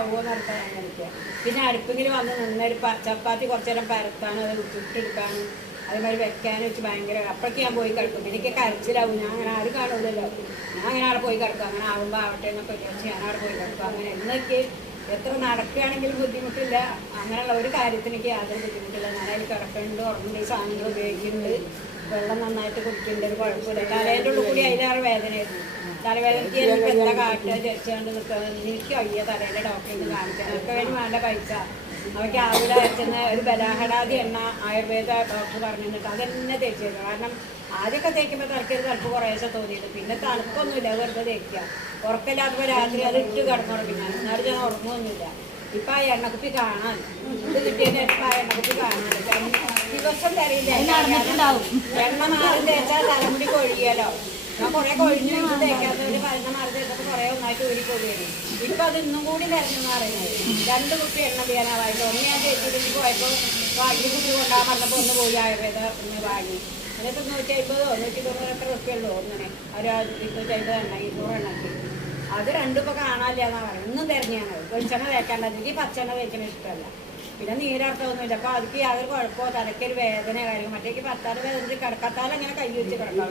ആവുമോ നടത്താൻ കളിക്കുക. പിന്നെ അടുപ്പെങ്കിൽ വന്ന് നിന്നൊരു ചപ്പാത്തി കുറച്ചു നേരം പരത്താനും അത് ചുട്ടെടുക്കാനും അതേമാതിരി വെക്കാനും വെച്ച് ഭയങ്കര. അപ്പോഴേക്ക് ഞാൻ പോയി കിടക്കും. പിന്നെ എനിക്ക് കരച്ചിലാവും. ഞാൻ അങ്ങനെ ആരും കാണുമല്ലോ, ഞാൻ അങ്ങനെ അവിടെ പോയി കിടക്കും. അങ്ങനെ ആവുമ്പോൾ ആവട്ടെ എന്നൊക്കെ വിചാരിച്ച് ഞാൻ അവിടെ പോയി കിടക്കും. അങ്ങനെ എന്നൊക്കെ എത്ര നടക്കുകയാണെങ്കിലും ബുദ്ധിമുട്ടില്ല. അങ്ങനെയുള്ള ഒരു കാര്യത്തിനൊക്കെ യാതൊരു ബുദ്ധിമുട്ടില്ല. ഞാൻ അതിൽ കിടക്കുന്നുണ്ട്, ഉറങ്ങുന്നുണ്ട്, സാധനങ്ങൾ ഉപയോഗിക്കുന്നുണ്ട്, വെള്ളം നന്നായിട്ട് കുടിക്കുന്നുണ്ട്, ഒരു കുഴപ്പമില്ല. തലേൻ്റെ ഉള്ളിൽ കൂടി അതിലേറെ വേദനയായിരുന്നു. തലവേദനയ്ക്ക് എനിക്ക് എന്താ കാട്ടുക ജനിച്ചുകൊണ്ട് നിൽക്കുക. എനിക്ക് വയ്യ തലേൻ്റെ ഡോക്ടറിന് കാണിക്കാൻ. അതൊക്കെ വേണ്ടി വേണ്ട പൈസ. അവയ്ക്ക് ആവില അയച്ചുന്ന ഒരു ബലാഹടാതി എണ്ണ ആയുർവേദ ഡോക്ടർ പറഞ്ഞിട്ട് അതെന്നെ തേച്ച് തരും. കാരണം ആദ്യമൊക്കെ തേക്കുമ്പോൾ തലക്കൊരു തണുപ്പ് കുറേശ്ശെ തോന്നിയത്. പിന്നെ തണുപ്പൊന്നുമില്ല, വെറുതെ തേക്കുക. ഉറക്കമില്ലാത്തപ്പോൾ രാത്രി അത് ഇട്ട് കിടന്നുറങ്ങി. ഞാൻ എന്നാലും ഞാൻ ഉറങ്ങുമൊന്നുമില്ല. ഇപ്പം ആ എണ്ണക്കുപ്പി കാണാൻ ഇത് കിട്ടിയതിന് ഇപ്പം ആ എണ്ണക്കുപ്പി കാണാൻ ദിവസം തരില്ല. എണ്ണ മാറി തേച്ചാൽ തലമുടി കൊഴിയല്ലോ. ഞാൻ കുറേ കൊഴിഞ്ഞു തേക്കാത്തവര് എണ്ണ മാറി തേച്ചപ്പോൾ കുറേ ഒന്നായിട്ട് ഊരിക്കൊഴിയാണ്. ഇപ്പം അത് ഇന്നും കൂടി തരണമെന്ന് പറയുന്നത്. 2 കുപ്പി എണ്ണ ചെയ്യാനാവായിട്ട് ഒന്ന് ഞാൻ തേച്ചിട്ട് പോയപ്പോൾ വാങ്ങി കുപ്പി കൊണ്ടാകാൻ പറഞ്ഞപ്പോൾ ഒന്ന് പോയി ആയുർവേദ ഒന്ന് വാങ്ങി. അതിനൊക്കെ 150 190 എത്ര ഉറുപ്പിയുള്ളൂ അങ്ങനെ. ഒരു 250 എണ്ണ 200 എണ്ണക്ക്. അത് 2 ഇപ്പോൾ കാണാനില്ല എന്നാണ് പറയുന്നത്. ഒന്നും തിരഞ്ഞാണ് വെളിച്ചെണ്ണ തേക്കാണ്ട്. എനിക്ക് പച്ചെണ്ണ തേക്കാൻ ഇഷ്ടമല്ല. പിന്നെ നീരർത്ഥമൊന്നുമില്ല. അപ്പോൾ അതിക്ക് യാതൊരു കുഴപ്പമോ തലയ്ക്കൊരു വേദന കാര്യം. മറ്റേക്ക് പത്താറ് വേദന കിടക്കാത്താലും അങ്ങനെ കൈ വെച്ച് കിടക്കാം.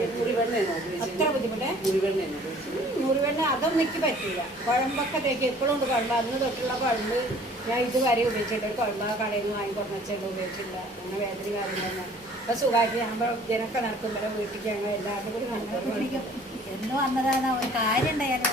അത്ര ബുദ്ധിമുട്ടേ. മുറിവെണ്ണ അതൊന്നും എനിക്ക് പറ്റില്ല. കുഴമ്പൊക്കെ തേക്ക് എപ്പോഴും ഉണ്ട് കുഴമ്പ്. അന്ന് തൊട്ടുള്ള കുഴമ്പ് ഞാൻ ഇതുവരെ ഉപയോഗിച്ചിട്ട് ഒരു കുഴമ്പ് കടയിൽ നിന്ന് വാങ്ങിക്കൊണ്ടു വെച്ചത് ഉപയോഗിച്ചില്ല. അങ്ങനെ വേദന കാര്യങ്ങളൊന്നും. അപ്പോൾ സുഖമായിട്ട് ഞാൻ ഇതിനൊക്കെ നടക്കുമ്പോൾ വീട്ടിലേക്ക് ഞങ്ങൾ എല്ലാവരും കൂടി എന്ന് വന്നതാണ് ഒരു കാര്യം ഉണ്ടായാലും